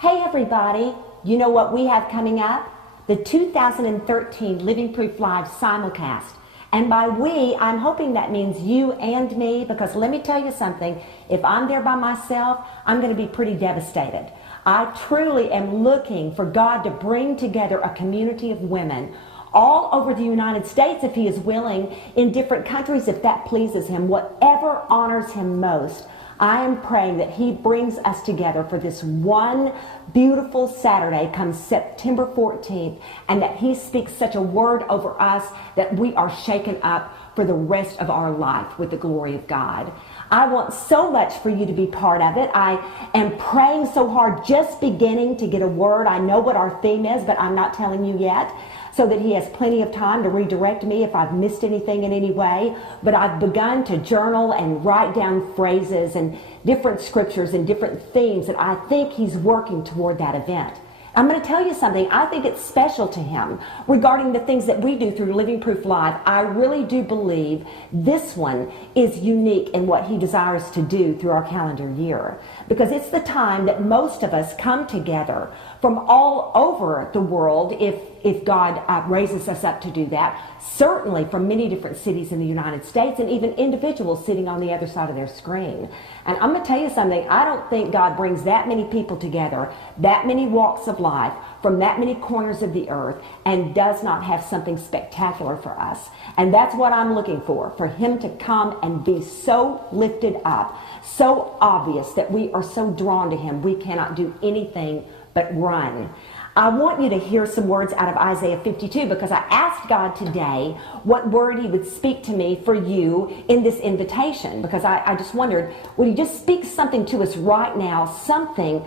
Hey everybody, you know what we have coming up? The 2013 Living Proof Live Simulcast. And by we, I'm hoping that means you and me, because let me tell you something, if I'm there by myself, I'm going to be pretty devastated. I truly am looking for God to bring together a community of women all over the United States, if He is willing, in different countries, if that pleases Him, whatever honors Him most. I am praying that He brings us together for this one beautiful Saturday come September 14th, and that He speaks such a word over us that we are shaken up for the rest of our life with the glory of God. I want so much for you to be part of it. I am praying so hard, just beginning to get a word. I know what our theme is, but I'm not telling you yet, so that He has plenty of time to redirect me if I've missed anything in any way. But I've begun to journal and write down phrases and different scriptures and different themes that I think He's working toward that event. I'm going to tell you something. I think it's special to Him regarding the things that we do through Living Proof Live. I really do believe this one is unique in what He desires to do through our calendar year, because it's the time that most of us come together from all over the world, if God raises us up to do that, certainly from many different cities in the United States, and even individuals sitting on the other side of their screen. And I'm going to tell you something, I don't think God brings that many people together, that many walks of life, from that many corners of the earth, and does not have something spectacular for us. And that's what I'm looking for Him to come and be so lifted up, so obvious that we are so drawn to Him, we cannot do anything but run. I want you to hear some words out of Isaiah 52, because I asked God today what word He would speak to me for you in this invitation, because I just wondered, would He just speak something to us right now, something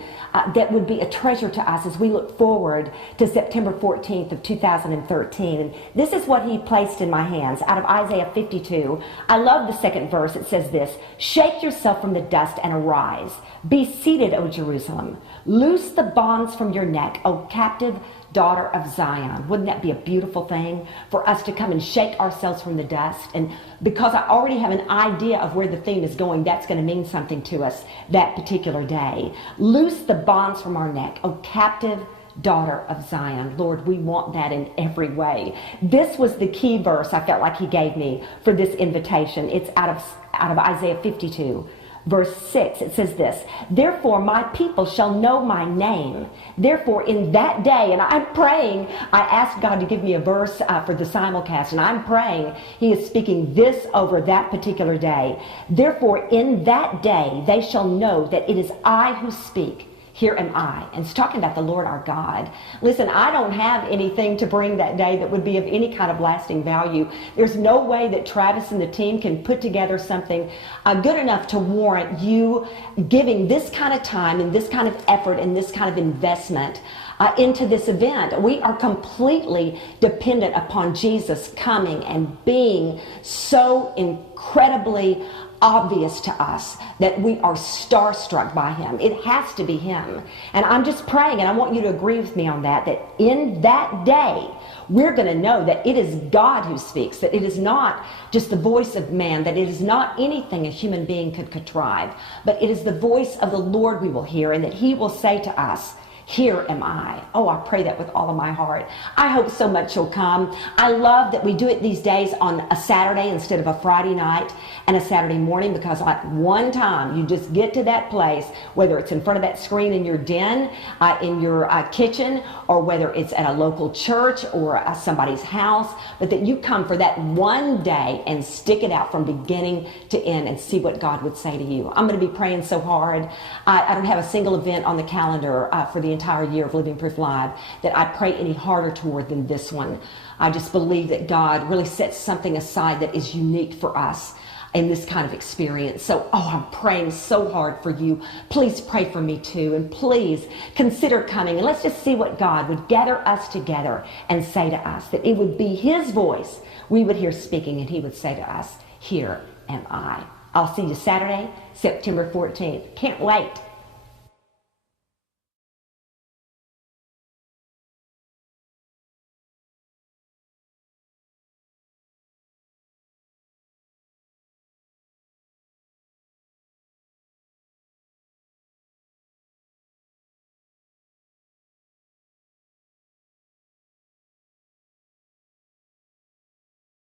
that would be a treasure to us as we look forward to September 14th of 2013. And this is what He placed in my hands out of Isaiah 52. I love the second verse. It says this: "Shake yourself from the dust and arise. Be seated, O Jerusalem. Loose the bonds from your neck, O captive daughter of Zion." Wouldn't that be a beautiful thing for us to come and shake ourselves from the dust? And because I already have an idea of where the theme is going, that's going to mean something to us that particular day. Loose the bonds from our neck, O captive daughter of Zion. Lord, we want that in every way. This was the key verse I felt like He gave me for this invitation. It's out of Isaiah 52. Verse 6, it says this: "Therefore my people shall know my name. Therefore in that day," and I'm praying, I asked God to give me a verse for the simulcast, and I'm praying He is speaking this over that particular day. "Therefore in that day they shall know that it is I who speak. Here am I." And it's talking about the Lord our God. Listen, I don't have anything to bring that day that would be of any kind of lasting value. There's no way that Travis and the team can put together something good enough to warrant you giving this kind of time and this kind of effort and this kind of investment into this event. We are completely dependent upon Jesus coming and being so incredibly obvious to us that we are starstruck by Him. It has to be Him. And I'm just praying, and I want you to agree with me on that in that day, we're going to know that it is God who speaks, that it is not just the voice of man, that it is not anything a human being could contrive, but it is the voice of the Lord we will hear, and that He will say to us, "Here am I." Oh, I pray that with all of my heart. I hope so much you'll come. I love that we do it these days on a Saturday instead of a Friday night and a Saturday morning, because like one time you just get to that place, whether it's in front of that screen in your den, in your kitchen, or whether it's at a local church or somebody's house, but that you come for that one day and stick it out from beginning to end and see what God would say to you. I'm going to be praying so hard. I don't have a single event on the calendar for the entire year of Living Proof Live that I pray any harder toward than this one. I just believe that God really sets something aside that is unique for us in this kind of experience. So, I'm praying so hard for you. Please pray for me too, and please consider coming, and let's just see what God would gather us together and say to us, that it would be His voice we would hear speaking, and He would say to us, "Here am I." I'll see you Saturday, September 14th. Can't wait.